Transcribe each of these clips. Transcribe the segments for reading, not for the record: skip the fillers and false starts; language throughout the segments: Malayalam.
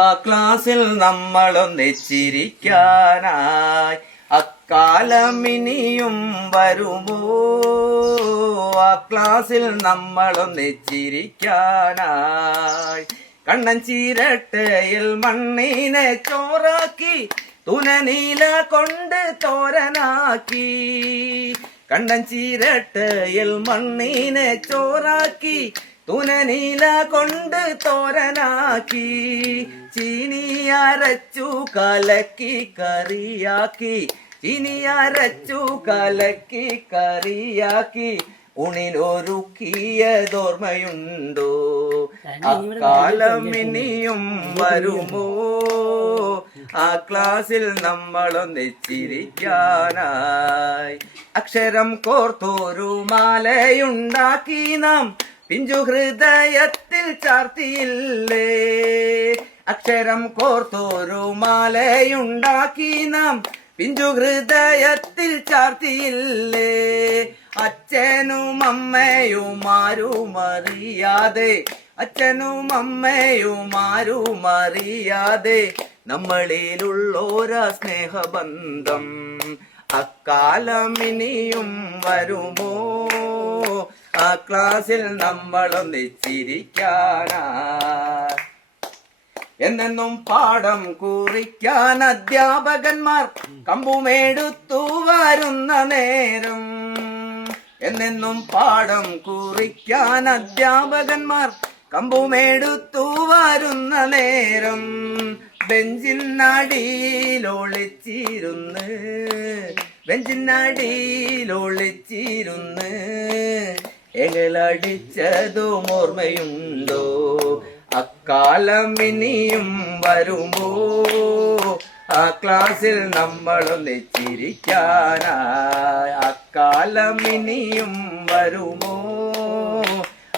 ആ ക്ലാസ്സിൽ നമ്മളൊന്നിച്ചിരിക്കാനായി അക്കാലം ഇനിയും വരുമോ? ആ ക്ലാസ്സിൽ നമ്മളൊന്നിച്ചിരിക്കാനായി കണ്ണൻ ചീരട്ടയിൽ മണ്ണിനെ ചോറാക്കി തുനനീല കൊണ്ട് തോരനാക്കി. കണ്ണൻ ചീരട്ടയിൽ മണ്ണിനെ ചോറാക്കി തുനനീല കൊണ്ട് തോരനാക്കി. ചീനിയരച്ചു കലക്കി കറിയാക്കി, ചീനിയരച്ചു കലക്കി കറിയാക്കി ഉണിലൊരുക്കിയതോർമ്മയുണ്ടോ? അക്കാലം ഇനിയും വരുമോ? ആ ക്ലാസ്സിൽ നമ്മളൊന്നിച്ചിരിക്കാനായി അക്ഷരം കോർത്തൊരു മാലയുണ്ടാക്കി നാം പിഞ്ചു ഹൃദയത്തിൽ ചാർത്തിയില്ലേ? അക്ഷരം കോർത്തൊരു മാലയുണ്ടാക്കി നാം പിഞ്ചു ഹൃദയത്തിൽ ചാർത്തിയില്ലേ? അച്ഛനും അമ്മയും ആരുമറിയാതെ, അച്ഛനും അമ്മയും ആരുമറിയാതെ നമ്മളിലുള്ളോരാ സ്നേഹബന്ധം അക്കാലം ഇനിയും വരുമോ? ആ ക്ലാസ്സിൽ നമ്മളൊന്നിച്ചിരിക്കാനായി എന്നെന്നും പാഠം കുറിക്കാൻ അധ്യാപകന്മാർ കമ്പുമെടുത്തു വരുന്ന നേരം, എന്നെന്നും പാഠം കുറിക്കാൻ അധ്യാപകന്മാർ കമ്പുമെടുത്തു വരുന്ന നേരം ബെഞ്ചിനടിയിലൊളിച്ചിരുന്ന്, ബെഞ്ചിനടിയിലൊളിച്ചിരുന്ന് എങ്ങളടിച്ചതും ഓർമ്മയുണ്ടോ? അക്കാലം ഇനിയും വരുമോ? ആ ക്ലാസ്സിൽ നമ്മളൊന്നിച്ചിരിക്കാനായി അക്കാലം ഇനിയും വരുമോ?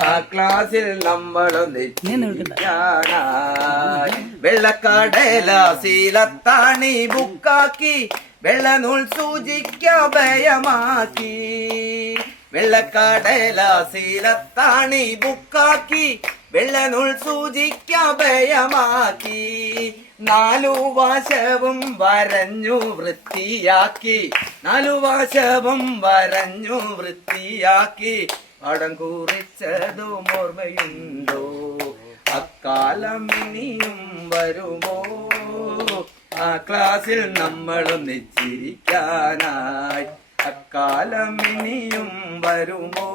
ആ ക്ലാസ്സിൽ നമ്മളൊന്നിച്ചിരിക്കാനായി വെള്ളക്കടലാസിലത്താണി ബുക്കാക്കി വെള്ളനൂൽ സൂചിക്ക ഭയമാക്കി. വെള്ളക്കടലാസിലത്താണി ബുക്കാക്കി വെള്ളനൂൽ സൂചിക്ക ഭയമാക്കി. നാലു വശവും വരഞ്ഞു വൃത്തിയാക്കി, നാലു വശവും വരഞ്ഞു വൃത്തിയാക്കി പടം കുറിച്ചതും ഓർമ്മയുണ്ടോ? അക്കാലം ഇനിയും വരുമോ? ആ ക്ലാസ്സിൽ നമ്മളൊന്നിച്ചിരിക്കാനായി അക്കാലം ഇനിയും വരുമോ?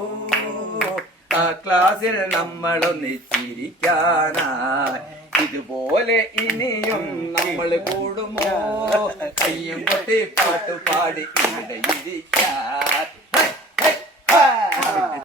ആ ക്ലാസ്സിൽ നമ്മളൊന്നിച്ചിരിക്കാനായി ഇതുപോലെ ഇനിയും നമ്മൾ കൂടുമോ? കയ്യും കൊട്ടി പാട്ടുപാടി ഇവിടെ ഇരിക്കാൻ